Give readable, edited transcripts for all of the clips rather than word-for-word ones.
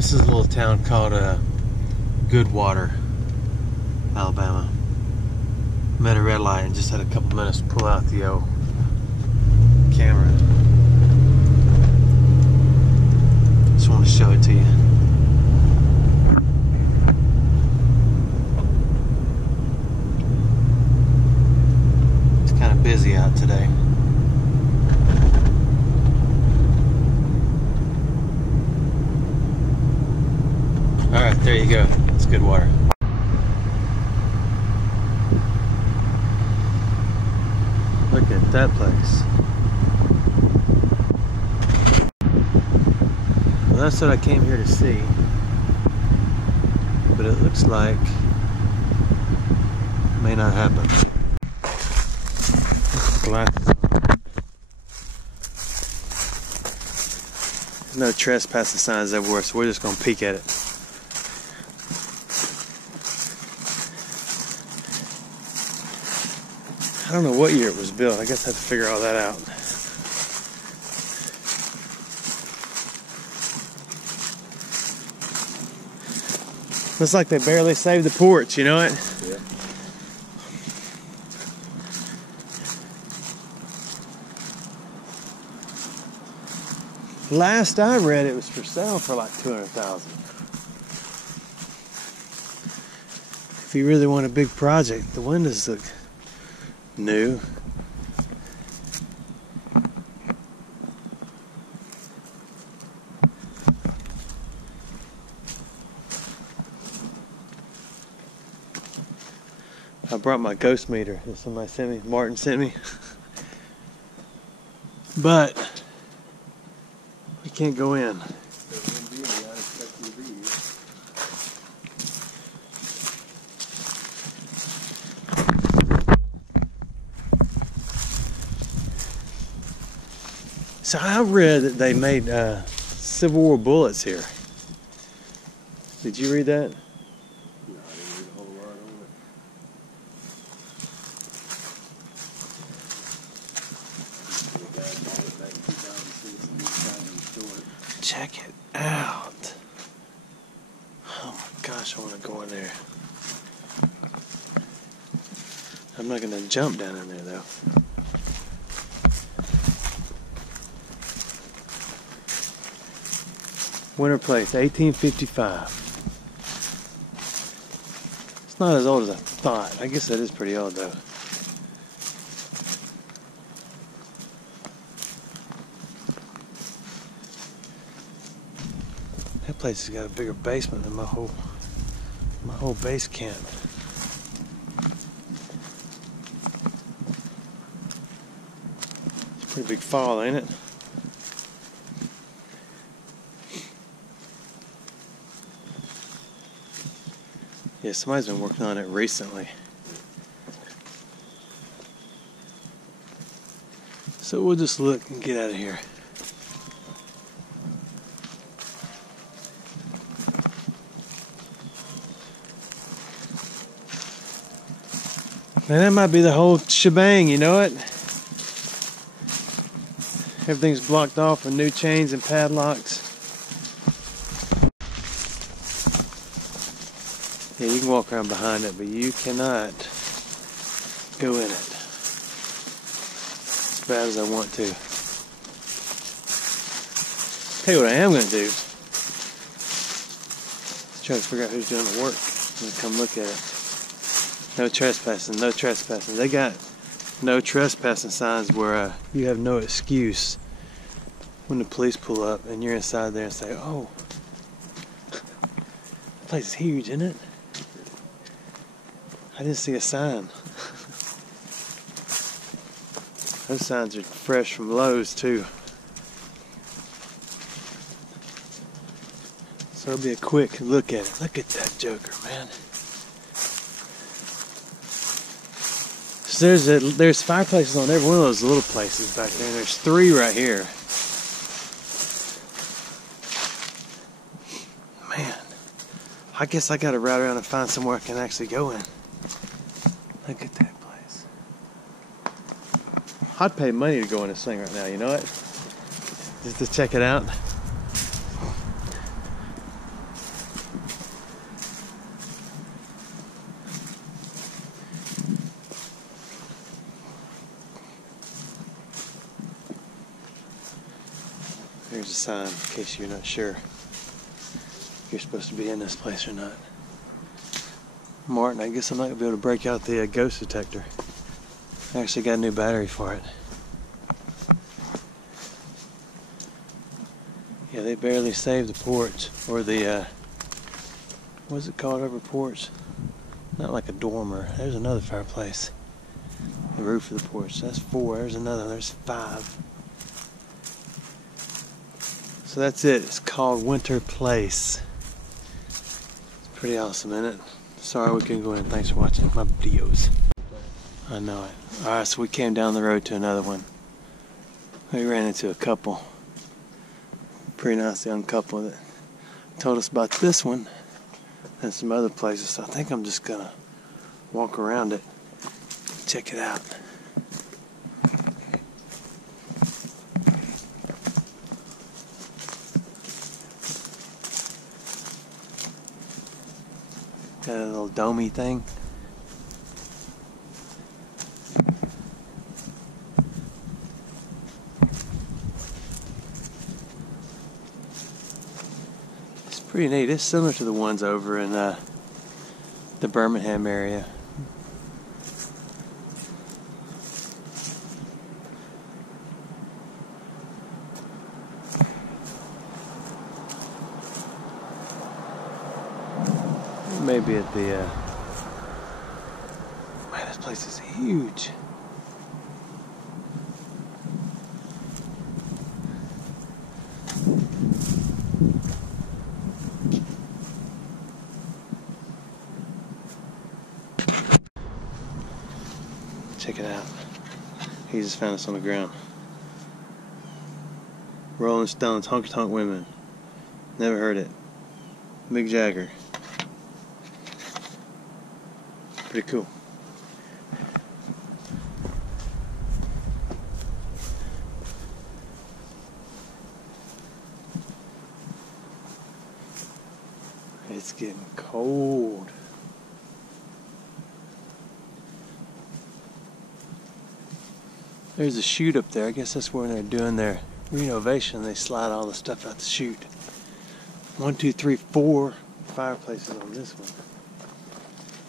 This is a little town called Goodwater, Alabama. I'm at a red light and just had a couple minutes to pull out the old camera. Just want to show it to you. It's kind of busy out today. Alright, there you go. It's Goodwater. Look at that place. Well, that's what I came here to see. But it looks like it may not happen. Glasses on. There's no trespassing signs everywhere, so we're just gonna peek at it. I don't know what year it was built. I guess I have to figure all that out. Looks like they barely saved the porch, you know what? Yeah. Last I read, it was for sale for like $200,000. If you really want a big project, the windows look new. I brought my ghost meter that somebody sent me, Martin sent me. But we can't go in. So I read that they made Civil War bullets here. Did you read that? No, I didn't read a whole lot on it. Check it out. Oh my gosh, I want to go in there. I'm not going to jump down in there though. Winter Place, 1855. It's not as old as I thought. I guess that is pretty old though. That place has got a bigger basement than my whole base camp. It's a pretty big fall, ain't it? Yeah, somebody's been working on it recently. So we'll just look and get out of here. Man, that might be the whole shebang, you know it? Everything's blocked off with new chains and padlocks. Yeah, you can walk around behind it, but you cannot go in it as bad as I want to. Tell you what I am going to do. Try to figure out who's doing the work and come look at it. No trespassing, no trespassing. They got no trespassing signs where you have no excuse when the police pull up and you're inside there and say, oh, that place is huge, isn't it? I didn't see a sign. Those signs are fresh from Lowe's too. So it'll be a quick look at it. Look at that joker, man. So there's fireplaces on every one of those little places back there, and there's 3 right here. Man, I guess I gotta ride around and find somewhere I can actually go in. Look at that place. I'd pay money to go in this thing right now, you know what? Just to check it out. There's a sign in case you're not sure if you're supposed to be in this place or not. Martin, I guess I'm not going to be able to break out the ghost detector. I actually got a new battery for it. Yeah, they barely saved the porch, or the, what's it called over porch? Not like a dormer. There's another fireplace. The roof of the porch. That's 4. There's another. There's 5. So that's it. It's called Winter Place. It's pretty awesome, isn't it? Sorry we couldn't go in. Thanks for watching my videos. I know it. Alright, so we came down the road to another one. We ran into a couple. Pretty nice young couple that told us about this one and some other places. So I think I'm just gonna walk around it, check it out. Got a little domey thing. Pretty neat. It's similar to the ones over in the Birmingham area. Maybe at the man, this place is huge. Check it out. He just found us on the ground. Rolling Stones, Honky Tonk Women. Never heard it. Mick Jagger. Pretty cool. It's getting cold. There's a chute up there. I guess that's where they're doing their renovation. They slide all the stuff out the chute. 1, 2, 3, 4 fireplaces on this one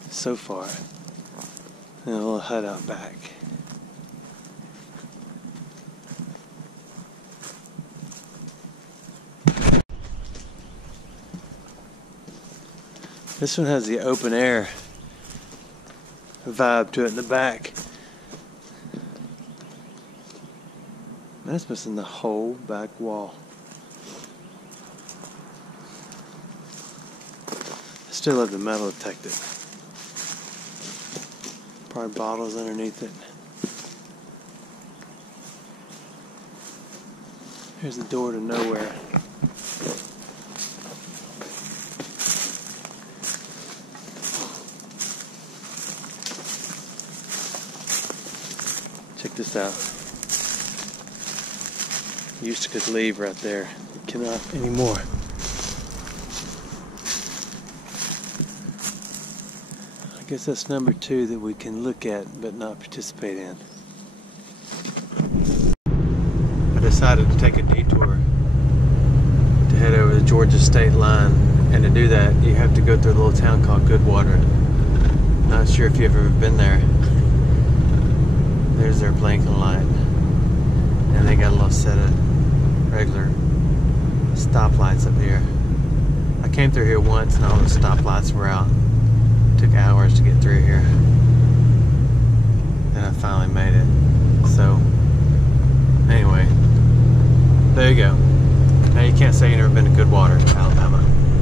so far. And a little hut out back. This one has the open air vibe to it in the back. That's missing the whole back wall. I still have the metal detected. Probably bottles underneath it. Here's the door to nowhere. Check this out. You used to could leave right there. You cannot anymore. I guess that's number 2 that we can look at but not participate in. I decided to take a detour to head over the Georgia state line, and to do that you have to go through a little town called Goodwater. Not sure if you've ever been there. There's their blinking light, and they got a little set of regular stoplights up here. I came through here once and all the stoplights were out. It took hours to get through here. Then I finally made it. So anyway, there you go. Now you can't say you've never been to Goodwater.